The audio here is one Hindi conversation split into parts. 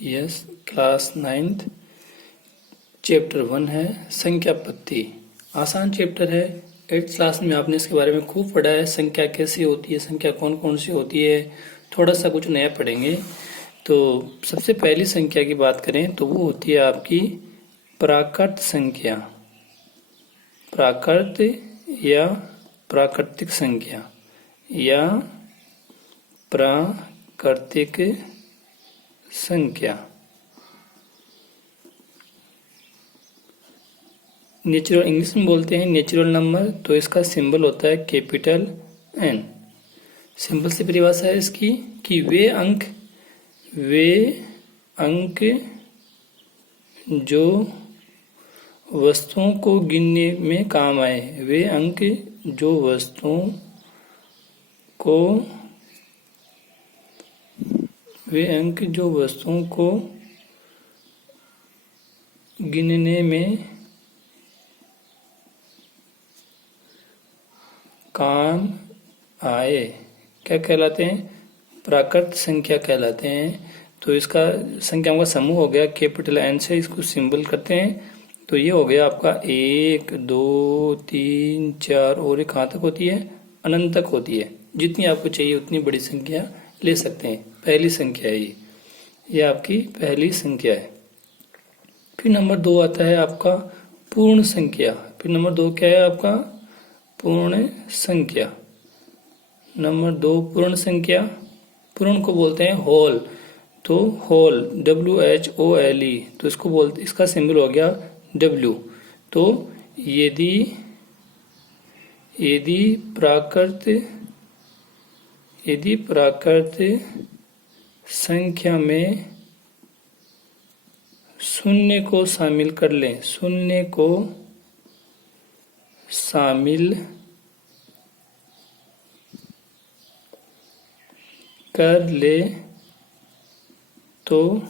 यस, क्लास 9th चैप्टर 1 है संख्या पत्ती। आसान चैप्टर है। 8th क्लास में आपने इसके बारे में खूब पढ़ा है, संख्या कैसी होती है, संख्या कौन कौन सी होती है। थोड़ा सा कुछ नया पढ़ेंगे। तो सबसे पहली संख्या की बात करें तो वो होती है आपकी प्राकृत संख्या, प्राकृत या प्राकृतिक संख्या या प्राकृतिक संख्या। नेचुरल इंग्लिश में बोलते हैं नेचुरल नंबर, तो इसका सिंबल होता है कैपिटल एन। सिंबल से परिभाषा है इसकी कि वे अंक जो वस्तुओं को गिनने में काम आए, वे अंक जो वस्तुओं को गिनने में काम आए क्या कहलाते हैं? प्राकृत संख्या कहलाते हैं। तो इसका संख्याओं का समूह हो गया, कैपिटल एन से इसको सिंबल करते हैं। तो ये हो गया आपका 1 2 3 4 और ये कहाँ तक होती है? अनंत तक होती है। जितनी आपको चाहिए उतनी बड़ी संख्या ले सकते हैं। पहली संख्या है ये आपकी पहली संख्या है। फिर नंबर 2 आता है आपका पूर्ण संख्या। फिर नंबर 2 क्या है आपका? पूर्ण संख्या। नंबर 2 पूर्ण संख्या। पूर्ण को बोलते हैं होल, तो होल WHOLE, तो इसको बोलते, इसका सिंबल हो गया W। तो यदि प्राकृत संख्या में शून्य को शामिल कर लें, शून्य को शामिल कर ले तो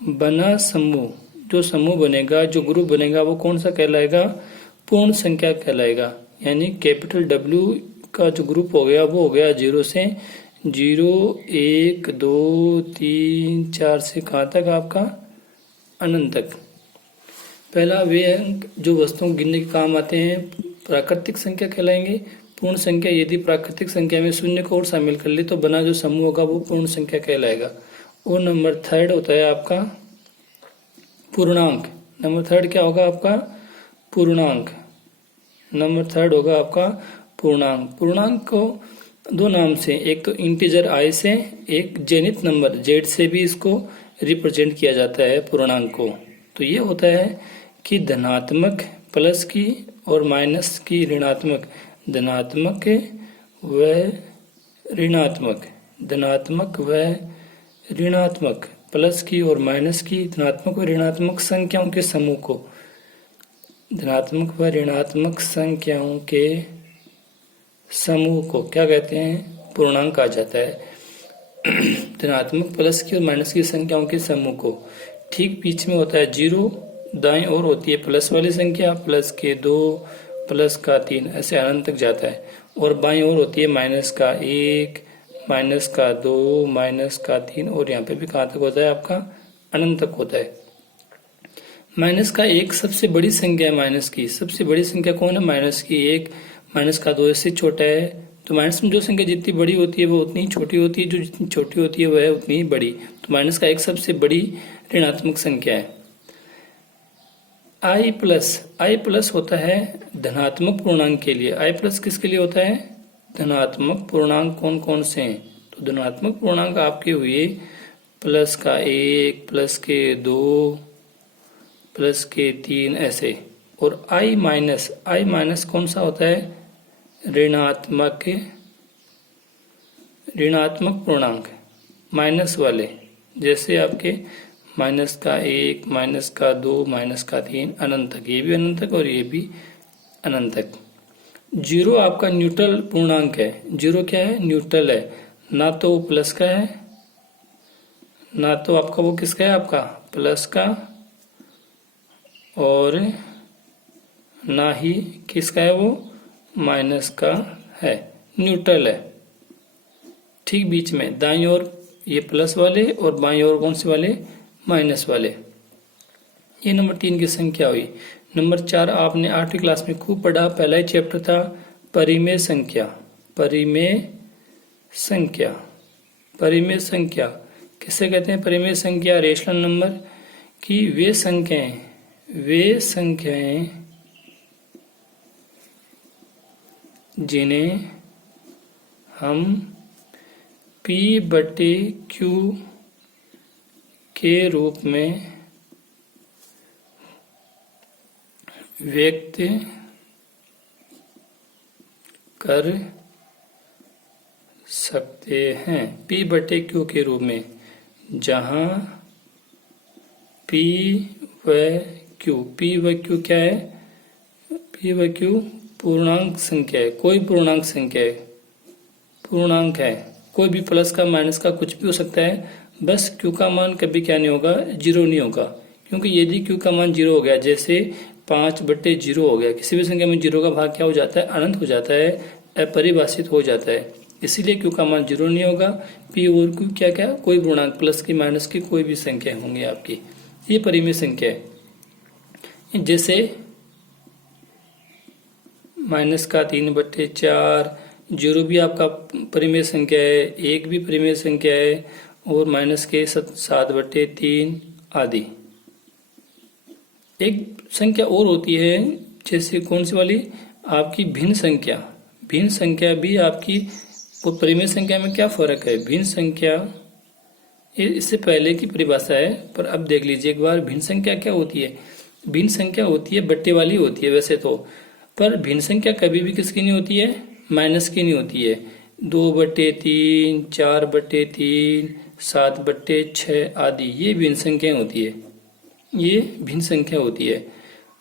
बना समूह, जो समूह बनेगा, जो ग्रुप बनेगा, वो कौन सा कहलाएगा? पूर्ण संख्या कहलाएगा। यानी कैपिटल W का जो ग्रुप हो गया वो हो गया 0 से 0 1 2 3 4 से कहाँ तक आपका? अनंत तक। पहला वे अंक जो वस्तुओं गिनने के काम आते हैं प्राकृतिक संख्या कहलाएंगे। पूर्ण संख्या यदि प्राकृतिक संख्या में शून्य को और शामिल कर ले तो बना जो समूह होगा वो पूर्ण संख्या कहलाएगा। और नंबर 3 होता है आपका पूर्णांक। नंबर 3 क्या होगा आपका? पूर्णांक। नंबर 3 होगा आपका पूर्णांक। पूर्णांक को दो नाम से, एक तो इंटीजर I से, एक जेनिथ नंबर Z से भी इसको रिप्रेजेंट किया जाता है पूर्णांक को। तो ये होता है कि धनात्मक प्लस की और माइनस की ऋणात्मक, धनात्मक व ऋणात्मक, धनात्मक व ऋणात्मक, प्लस की और माइनस की धनात्मक व ऋणात्मक संख्याओं के समूह को, धनात्मक व ऋणात्मक संख्याओं के समूह को क्या कहते हैं? पूर्णांक कहा जाता है। धनात्मक प्लस की और माइनस की संख्याओं के समूह को। ठीक बीच में होता है 0, दाईं ओर होती है प्लस वाली संख्या, प्लस के 2 प्लस का 3 ऐसे अनंत तक जाता है। और बाईं ओर होती है माइनस का 1 माइनस का 2 माइनस का 3 और यहाँ पे भी कहाँ तक होता है आपका? अनंत तक होता है। माइनस का 1 सबसे बड़ी संख्या है। माइनस की सबसे बड़ी संख्या कौन है? माइनस की 1। माइनस का 2 इससे छोटा है। तो माइनस में जो संख्या जितनी बड़ी होती है वो उतनी ही छोटी होती है, जो जितनी छोटी होती है वह उतनी ही बड़ी। तो माइनस का 1 सबसे बड़ी ऋणात्मक संख्या है। I प्लस होता है धनात्मक पूर्णांक के लिए। I प्लस किसके लिए होता है? धनात्मक पूर्णांक कौन कौन से हैं? तो धनात्मक पूर्णांक आपके हुए प्लस का 1 प्लस के 2 प्लस के 3 ऐसे। और I माइनस कौन सा होता है? ऋणात्मक पूर्णांक माइनस वाले, जैसे आपके माइनस का 1 माइनस का 2 माइनस का 3 अनंत तक, ये भी अनंत तक और ये भी अनंत तक। 0 आपका न्यूट्रल पूर्णांक है। 0 क्या है? न्यूट्रल है। ना तो वो प्लस का है, ना तो आपका वो किसका है? आपका प्लस का, और ना ही किसका है? वो माइनस का है। न्यूट्रल है। ठीक बीच में दाईं ओर ये प्लस वाले और बाईं ओर कौन से वाले, माइनस वाले। ये नंबर 3 की संख्या हुई। नंबर 4 आपने 8वीं क्लास में खूब पढ़ा, पहला ही चैप्टर था परिमेय संख्या। परिमेय संख्या, परिमेय संख्या किसे कहते हैं? परिमेय संख्या रेशनल नंबर की वे संख्याएं जिन्हें हम P/Q के रूप में व्यक्त कर सकते हैं। P/Q के रूप में, जहां P व Q क्या है? P व Q पूर्णांक संख्या है, कोई पूर्णांक संख्या है, पूर्णांक है, कोई भी प्लस का माइनस का कुछ भी हो सकता है। बस Q का मान कभी क्या नहीं होगा, 0 नहीं होगा, क्योंकि यदि Q का मान 0 हो गया, जैसे 5/0 हो गया, किसी भी संख्या में 0 का भाग क्या हो जाता है? अनंत हो जाता है, अपरिभाषित हो जाता है। इसीलिए Q का मान 0 नहीं होगा। P और Q क्या क्या? कोई पूर्णांक, प्लस की माइनस की कोई भी संख्या होंगी आपकी, ये परिमेय संख्या है। जैसे माइनस का 3/4, 0 भी आपका परिमेय संख्या है, 1 भी परिमेय संख्या है, और माइनस के 7/3 आदि। एक संख्या और होती है, जैसे कौन सी वाली? आपकी भिन्न संख्या। भिन्न संख्या भी आपकी और परिमेय संख्या में क्या फर्क है? भिन्न संख्या ये इससे पहले की परिभाषा है, पर अब देख लीजिए एक बार। भिन्न संख्या क्या होती है? भिन्न संख्या होती है बट्टे वाली होती है वैसे तो, पर भिन्न संख्या कभी भी किसकी नहीं होती है? माइनस की नहीं होती है। 2/3, 4/3, 7/6 आदि, ये भिन्न संख्या होती है, ये भिन्न संख्या होती है।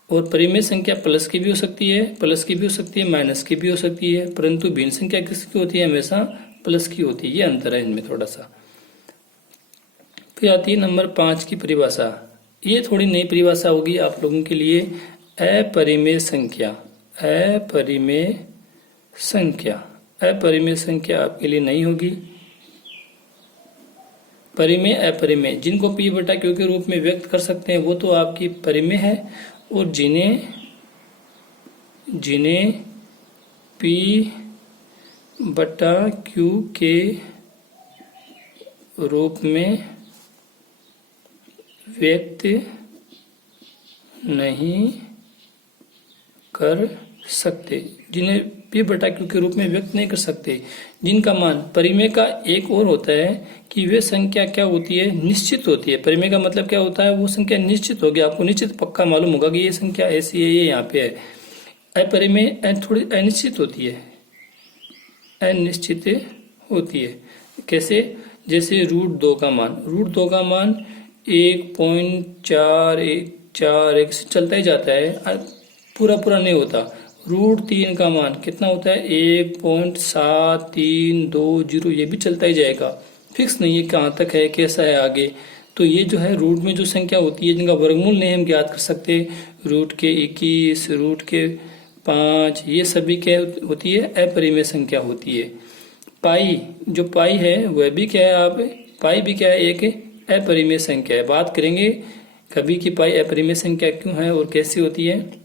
और परिमेय संख्या प्लस की भी हो सकती है, प्लस की भी हो सकती है, माइनस की भी हो सकती है, परंतु भिन्न संख्या किसकी होती है? हमेशा प्लस की होती है। ये अंतर है इनमें थोड़ा सा। फिर आती है नंबर 5 की परिभाषा। ये थोड़ी नई परिभाषा होगी आप लोगों के लिए। अपरिमेय संख्या। अपरिमेय संख्या, अपरिमेय संख्या आपके लिए नहीं होगी। परिमेय, अपरिमेय, जिनको P/Q के रूप में व्यक्त कर सकते हैं वो तो आपकी परिमेय है, और जिन्हें P/Q के रूप में व्यक्त नहीं कर सकते, जिन्हें P/Q के रूप में व्यक्त नहीं कर सकते, जिनका मान, परिमेय का एक और होता है कि वे संख्या क्या होती है? निश्चित होती है। परिमेय का मतलब क्या होता है? वो संख्या निश्चित होगी, आपको निश्चित पक्का मालूम होगा कि ये संख्या ऐसी है, ये यहाँ पे है। अपरिमेय थोड़ी अनिश्चित होती है, अनिश्चित होती है। कैसे? जैसे √2 का मान, √2 का मान 1.4141 से चलता ही जाता है, पूरा नहीं होता। √3 का मान कितना होता है? 1.7320, ये भी चलता ही जाएगा, फिक्स नहीं है कहाँ तक है, कैसा है आगे। तो ये जो है रूट में जो संख्या होती है, जिनका वर्गमूल नहीं हम ज्ञात कर सकते, √21, √5, ये सभी क्या होती है? अपरिमेय संख्या होती है। पाई, जो पाई है वह भी क्या है? आप पाई भी क्या है? एक अपरिमेय संख्या है। बात करेंगे कभी कि पाई अपरिमेय संख्या क्यों है और कैसी होती है।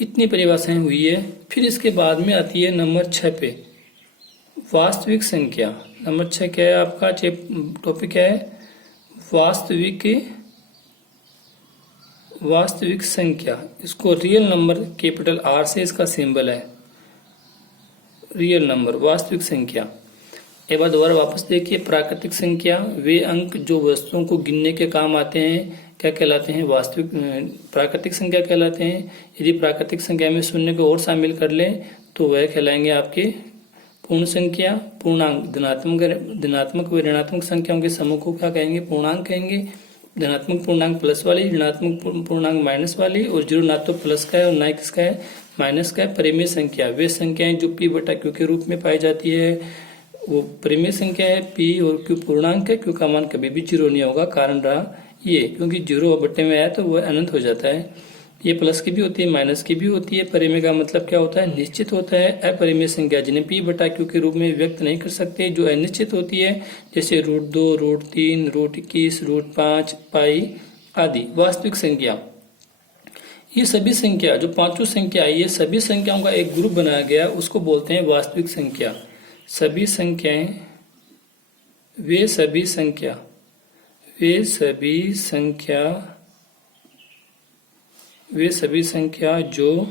इतनी परिभाषाएं हुई है। फिर इसके बाद में आती है नंबर 6 पे, वास्तविक संख्या। नंबर 6 क्या है आपका? टॉपिक क्या है? वास्तविक संख्या। इसको रियल नंबर कैपिटल R से इसका सिंबल है, रियल नंबर, वास्तविक संख्या। एक बार दोबारा वापस देखिए। प्राकृतिक संख्या, वे अंक जो वस्तुओं को गिनने के काम आते हैं, क्या कहलाते हैं? वास्तविक प्राकृतिक संख्या कहलाते हैं। यदि प्राकृतिक संख्या में शून्य को और शामिल कर लें तो वह कहलाएंगे आपके पूर्ण संख्या। पूर्णांक, धनात्मक व ऋणात्मक संख्याओं के समूह को क्या कहेंगे? पूर्णांक कहेंगे। धनात्मक पूर्णांक प्लस वाली, ऋणात्मक पूर्णांक माइनस वाली, और 0 ना तो प्लस का है और ना ही किसका है? माइनस का है। परिमेय संख्या, वे संख्याएं जो P/Q के रूप में पाई जाती है वो परिमेय संख्या है। P और Q पूर्णांक है, Q का मान कभी भी 0 नहीं होगा। कारण रहा ये, क्योंकि 0 बट्टे में आया तो वह अनंत हो जाता है। ये प्लस की भी होती है, माइनस की भी होती है। परिमेय का मतलब क्या होता है? निश्चित होता है। अपरिमेय संख्या जिन्हें p बटा q के रूप में व्यक्त नहीं कर सकते, जो अनिश्चित होती है, जैसे √2, √3, √21, √5, पाई आदि। वास्तविक संख्या, ये सभी संख्या जो पांचों संख्या है, ये सभी संख्याओं का एक ग्रुप बनाया गया, उसको बोलते हैं वास्तविक संख्या। सभी संख्याएं, वे सभी संख्या जो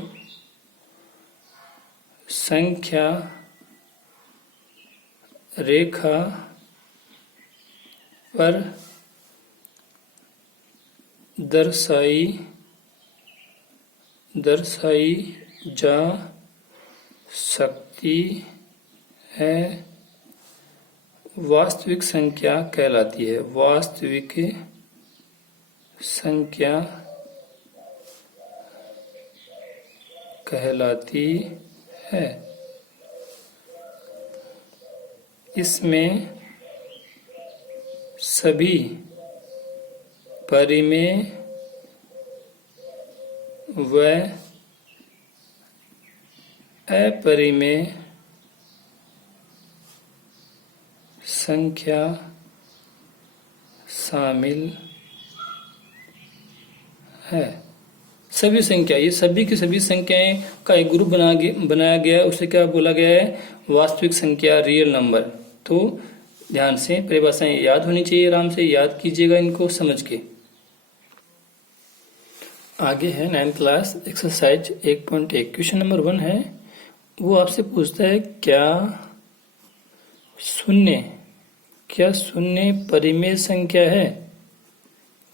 संख्या रेखा पर दर्शाई जा सकती है, वास्तविक संख्या कहलाती है। वास्तविक संख्या कहलाती है। इसमें सभी परिमेय व अपरिमेय संख्या शामिल है। सभी संख्या, ये सभी की सभी संख्याएं का एक ग्रुप बनाया गया है, उसे क्या बोला गया है? वास्तविक संख्या, रियल नंबर। तो ध्यान से परिभाषाएं याद होनी चाहिए, आराम से याद कीजिएगा इनको समझ के। आगे है 9th class exercise 1.1। Question number 1 है, वो आपसे पूछता है क्या शून्य परिमेय संख्या है?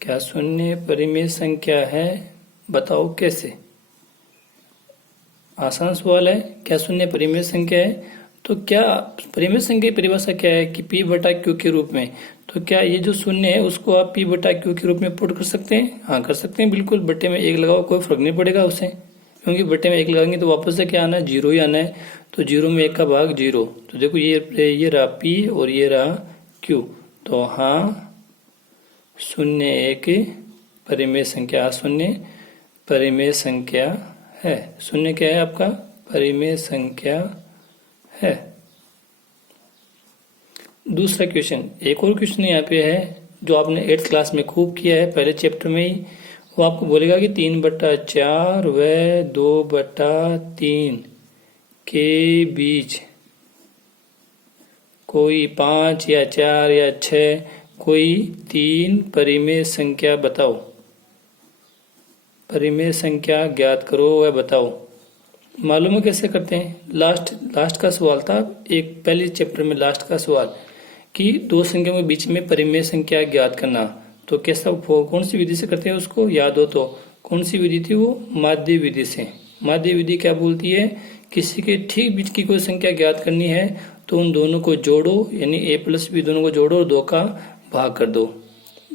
क्या शून्य परिमेय संख्या है? बताओ कैसे। आसान सवाल है। क्या शून्य परिमेय संख्या है? तो क्या परिमेय संख्या की परिभाषा क्या है कि p बटा q के रूप में। तो क्या ये जो शून्य है उसको आप p बटा q के रूप में पुट कर सकते हैं? हाँ, कर सकते हैं बिल्कुल। बट्टे में 1 लगाओ, कोई फर्क नहीं पड़ेगा उससे, क्योंकि बट्टे में 1 लगाएंगे तो वापस से क्या आना है? 0 ही आना है। तो 0 में 1 का भाग 0। तो देखो ये रहा p और ये रहा q। तो हाँ, शून्य एक परिमेय संख्या, शून्य परिमेय संख्या है। शून्य क्या है आपका? परिमेय संख्या है। दूसरा क्वेश्चन, एक और क्वेश्चन यहाँ पे है जो आपने 8th क्लास में खूब किया है, पहले चैप्टर में ही। वो आपको बोलेगा कि 3/4 व 2/3 के बीच कोई 5 या 4 या 6 कोई 3 परिमेय संख्या बताओ। परिमेय संख्या ज्ञात करो व बताओ। मालूम है कैसे करते हैं? लास्ट का सवाल था, एक पहले चैप्टर में लास्ट का सवाल, कि दो संख्याओं के बीच में परिमेय संख्या ज्ञात करना। तो कैसा, कौन सी विधि से करते हैं उसको याद हो तो? कौन सी विधि थी वो? माध्य विधि से। माध्य विधि क्या बोलती है? किसी के ठीक बीच की कोई संख्या ज्ञात करनी है तो उन दोनों को जोड़ो, यानी a + b दोनों को जोड़ो और 2 का भाग कर दो।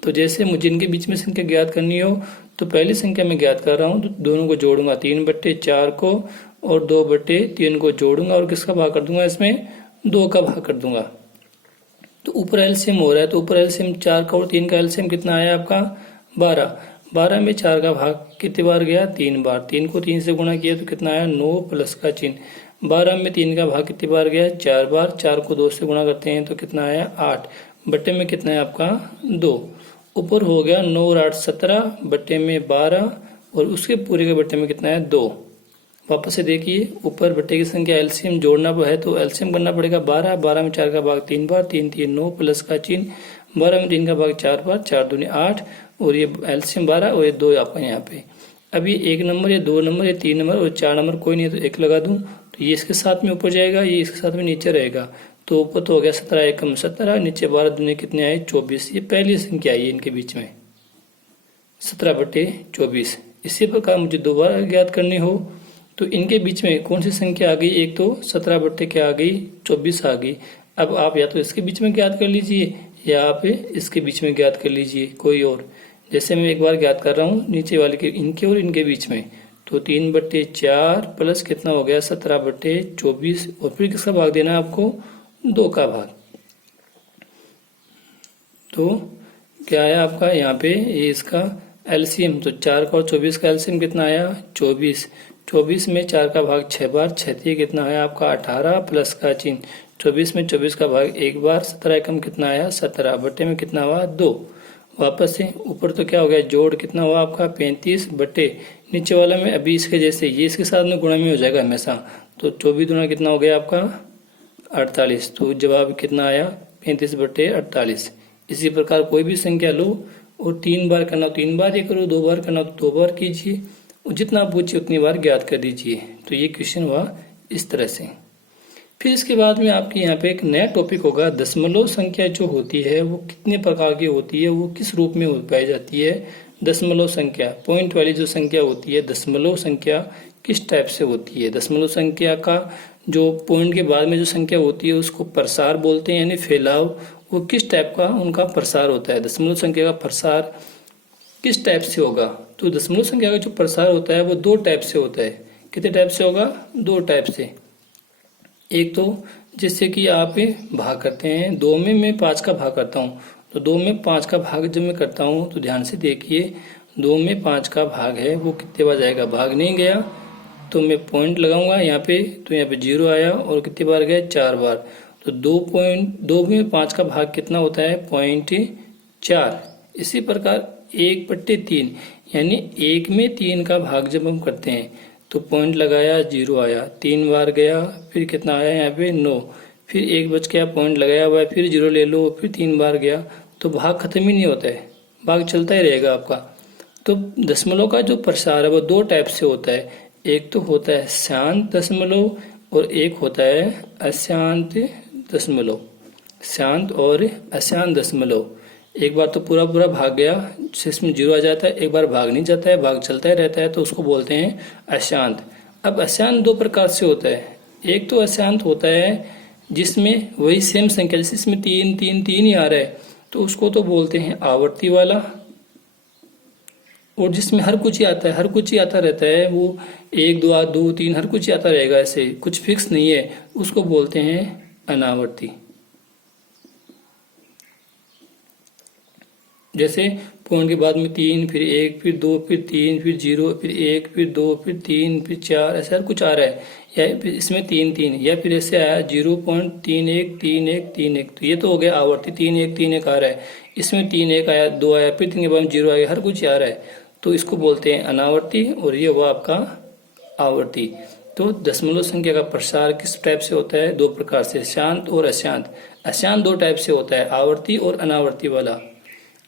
तो जैसे मुझे इनके बीच में संख्या ज्ञात करनी हो तो पहली संख्या में ज्ञात कर रहा हूँ, तो दोनों को जोड़ूंगा, 3/4 को और 2/3 को जोड़ूंगा और किसका भाग कर दूंगा? इसमें 2 का भाग कर दूंगा। तो ऊपर एलसीएम हो रहा है, तो ऊपर एलसीएम 4 का और 3 का एलसीएम कितना आया आपका? 12। 12 में 4 का भाग कितनी बार गया? 3 बार। 3 को 3 से गुणा किया तो कितना आया? 9 प्लस का चिन्ह। 12 में 3 का भाग कितनी बार गया? 4 बार। 4 को 2 से गुणा करते हैं तो कितना आया? 8। बट्टे में कितना है आपका? 2। ऊपर हो गया 9 और 8 17, बट्टे में 12 और उसके पूरे के बट्टे में कितना है? 2। वापस से देखिए, ऊपर बट्टे की संख्या एलसीएम जोड़ना है तो एलसीएम करना पड़ेगा 12। 12 में 4 का भाग 3 बार, 3 3 9 प्लस का चिन्ह। 12 में 3 का भाग 4 बार, 4 दूनी 8 और ये एलसीएम 12 और ये 2 आपका यहाँ पे। अब ये 1 नंबर, ये 2 नंबर, ये 3 नंबर और 4 नंबर कोई नहीं है तो 1 लगा दूं तो ये इसके साथ में ऊपर जाएगा, ये इसके साथ में नीचे रहेगा। तो ऊपर तो हो गया 17 एकम 17, नीचे 12 दूनी कितने आए? 24। ये पहली संख्या आई है इनके बीच में, 17/24। इसी प्रकार मुझे दोबारा ज्ञात करनी हो तो इनके बीच में कौन सी संख्या आ गई? एक तो 17 क्या आ गई? 24 आ गई। अब आप या तो इसके बीच में ज्ञात कर लीजिए या आप इसके बीच में ज्ञात कर लीजिए, कोई और। जैसे मैं एक बार ज्ञात कर रहा हूँ नीचे वाले के, इनके और इनके बीच में, तो 3/4 प्लस कितना हो गया? 17/24 और फिर किसका भाग देना है आपको? 2 का भाग। तो क्या है आपका यहाँ पे? ये इसका एलसीएम, तो 4 का और 24 का एलसीएम कितना आया 24। 24 में 4 का भाग 6 बार, 6 कितना आया आपका 18 प्लस का चिन्ह, 24 में 24 का भाग 1 बार, 17 एकम कितना आया 17, बटे में कितना हुआ 2। वापस से ऊपर तो क्या हो गया जोड़ कितना हुआ आपका 35 बटे नीचे वाला में अभी इसके जैसे ये इसके साथ में गुणा में हो जाएगा हमेशा, तो 24 गुना कितना हो गया आपका 48। तो जवाब कितना आया 35 बटे 48। इसी प्रकार कोई भी संख्या लो और 3 बार करना हो 3 बार ये करो, 2 बार करना हो तो 2 बार कीजिए, और जितना पूछिए उतनी बार ज्ञात कर दीजिए। तो ये क्वेश्चन हुआ इस तरह से। फिर इसके बाद में आपके यहाँ पे एक नया टॉपिक होगा, दशमलव संख्या जो होती है वो कितने प्रकार की होती है, वो किस रूप में पाई जाती है। दशमलव संख्या पॉइंट वाली जो संख्या होती है, दशमलव संख्या किस टाइप से होती है। दशमलव संख्या का जो पॉइंट के बाद में जो संख्या होती है उसको प्रसार बोलते हैं, यानी फैलाव। वो किस टाइप का उनका प्रसार होता है, दशमलव संख्या का प्रसार किस टाइप से होगा। तो दशमलव संख्या का जो प्रसार होता है वो 2 टाइप से होता है। कितने टाइप से होगा 2 टाइप से। एक तो जैसे कि आप भाग करते हैं, 2 में मैं 5 का भाग करता हूँ, तो 2 में 5 का भाग जब मैं करता हूँ तो ध्यान से देखिए 2 में 5 का भाग है वो कितने बार जाएगा, भाग नहीं गया तो मैं पॉइंट लगाऊंगा यहाँ पे, तो यहाँ पे 0 आया और कितनी बार गया 4 बार। तो 2 में 5 का भाग कितना होता है 0.4। इसी प्रकार 1/3 यानी 1 में 3 का भाग जब हम करते हैं तो पॉइंट लगाया 0 आया, 3 बार गया, फिर कितना आया यहाँ पे 9, फिर 1 बच गया पॉइंट लगाया हुआ है, फिर 0 ले लो, फिर 3 बार गया, तो भाग खत्म ही नहीं होता है, भाग चलता ही रहेगा आपका। तो दशमलव का जो प्रसार है वो 2 टाइप से होता है। एक तो होता है शांत दशमलव और एक होता है अशांत दशमलव। शांत और अशांत दशमलव, एक बार तो पूरा भाग गया जिसमें 0 आ जाता है, एक बार भाग नहीं जाता है, भाग चलता ही रहता है, तो उसको बोलते हैं अशांत। अब अशांत 2 प्रकार से होता है। एक तो अशांत होता है जिसमें वही सेम संख्या, जैसे इसमें 3 3 3 ही आ रहा है तो उसको तो बोलते हैं आवर्ती वाला। और जिसमें हर कुछ ही आता है, हर कुछ ही आता रहता है, वो 1 2 2 3 हर कुछ ही आता रहेगा, ऐसे कुछ फिक्स नहीं है, उसको बोलते हैं अनावर्ती। जैसे पॉइंट के बाद में 3 फिर 1 फिर 2 फिर 3 फिर 0 फिर 1 फिर 2 फिर 3 फिर 4 ऐसा हर कुछ आ रहा है, या फिर इसमें 3 3 या फिर ऐसे आया 0.31 3 1 3 1, तो ये तो हो गया आवर्ती। 3 1 3 1 आ रहा है, इसमें 3 1 आया, 2 आया, फिर 3 के बाद 0 आया, हर कुछ आ रहा है, तो इसको बोलते हैं अनावर्ती। और ये हुआ आपका आवर्ती। तो दशमलव संख्या का प्रसार किस टाइप से होता है 2 प्रकार से, शांत और अशांत। अशांत 2 टाइप से होता है, आवर्ती और अनावर्ती वाला।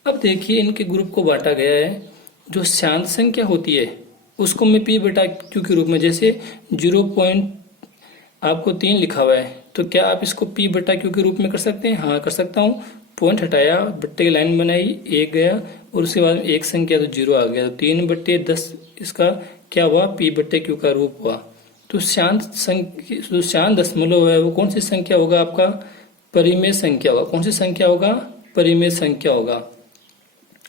अब देखिए इनके ग्रुप को बांटा गया है। जो शांत संख्या होती है उसको मैं p बटा q के रूप में, जैसे 0 आपको 3 लिखा हुआ है तो क्या आप इसको p बटा q के रूप में कर सकते हैं। हाँ कर सकता हूँ। पॉइंट हटाया, बट्टे की लाइन बनाई, 1 गया और उसके बाद एक संख्या तो 0 आ गया, तो 3/10 इसका क्या हुआ p बट्टे q का रूप हुआ। तो शांत दशमलव है वो कौन सी संख्या होगा आपका, परिमेय संख्या होगा। कौन सी संख्या होगा, परिमेय संख्या होगा।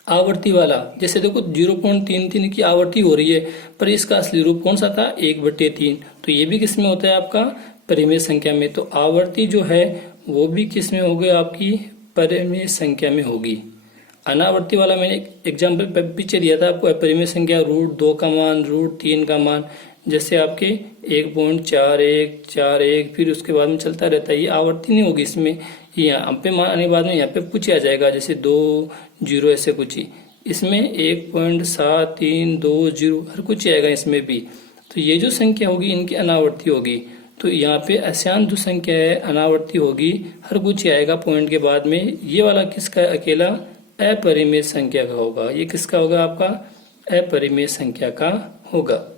आवर्ती वाला जैसे देखो 0.33 की आवर्ती हो रही है, पर इसका असली रूप कौन सा था 1/3, तो ये भी किस में होता है आपका परिमेय संख्या में। तो आवर्ती जो है वो भी किस में होगी आपकी परिमेय संख्या में होगी। अनावर्ती वाला मैंने एग्जाम्पल पीछे दिया था आपको, परिमेय संख्या √2 का मान, √3 का मान, जैसे आपके 1.4141 फिर उसके बाद में चलता रहता है, ये आवर्ती नहीं होगी इसमें। यहाँ पे मान आने के बाद में यहाँ पे कुछ आ जाएगा, जैसे 2 0 ऐसे कुछ ही, इसमें 1.7320 हर कुछ आएगा इसमें भी। तो ये जो संख्या होगी इनकी अनावर्ती होगी। तो यहाँ पे अशांत जो संख्या है अनावर्ती होगी, हर कुछ आएगा पॉइंट के बाद में। ये वाला किसका अकेला अपरिमेय संख्या का होगा, ये किसका होगा आपका अपरिमेय संख्या का होगा।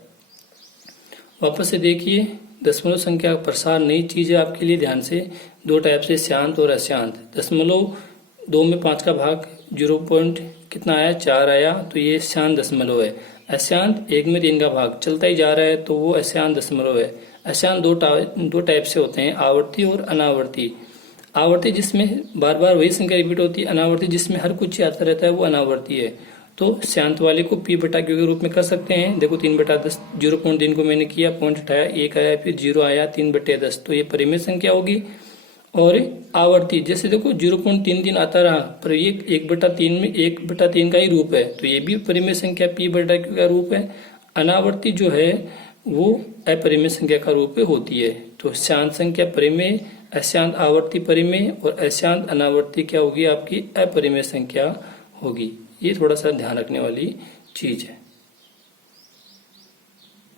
वापस से देखिए दशमलव संख्या का प्रसार नई चीज है आपके लिए, ध्यान से 2 टाइप से, शांत और अशांत। दशमलव 2 में 5 का भाग 0 कितना आया 4 आया, तो ये शांत दशमलव है। अशांत 1 में 3 का भाग चलता ही जा रहा है, तो वो अशांत दशमलव है। अशांत 2 टाइप से होते हैं, आवर्ती और अनावर्ती। आवर्ती जिसमें बार बार वही संख्या रिपीट होती है, अनावर्ती जिसमें हर कुछ आता रहता है वो अनावर्ती है। तो शांत वाले को p बटा q के रूप में कर सकते हैं। देखो 3/10, 0.3 को मैंने किया, पॉइंट हटाया, 1 आया, फिर 0 आया, 3/10, तो ये परिमेय संख्या होगी। और आवर्ती जैसे देखो 0.33 आता रहा, पर ये 1/3 में 1/3 का ही रूप है, तो ये भी परिमेय संख्या p/q का रूप है। अनावर्ती जो है वो अपरिमेय संख्या का रूप में होती है। तो शांत संख्या परिमेय, अशांत आवर्ती परिमेय और अशांत अनावर्ती क्या होगी, आपकी अपरिमेय संख्या होगी। ये थोड़ा सा ध्यान रखने वाली चीज है।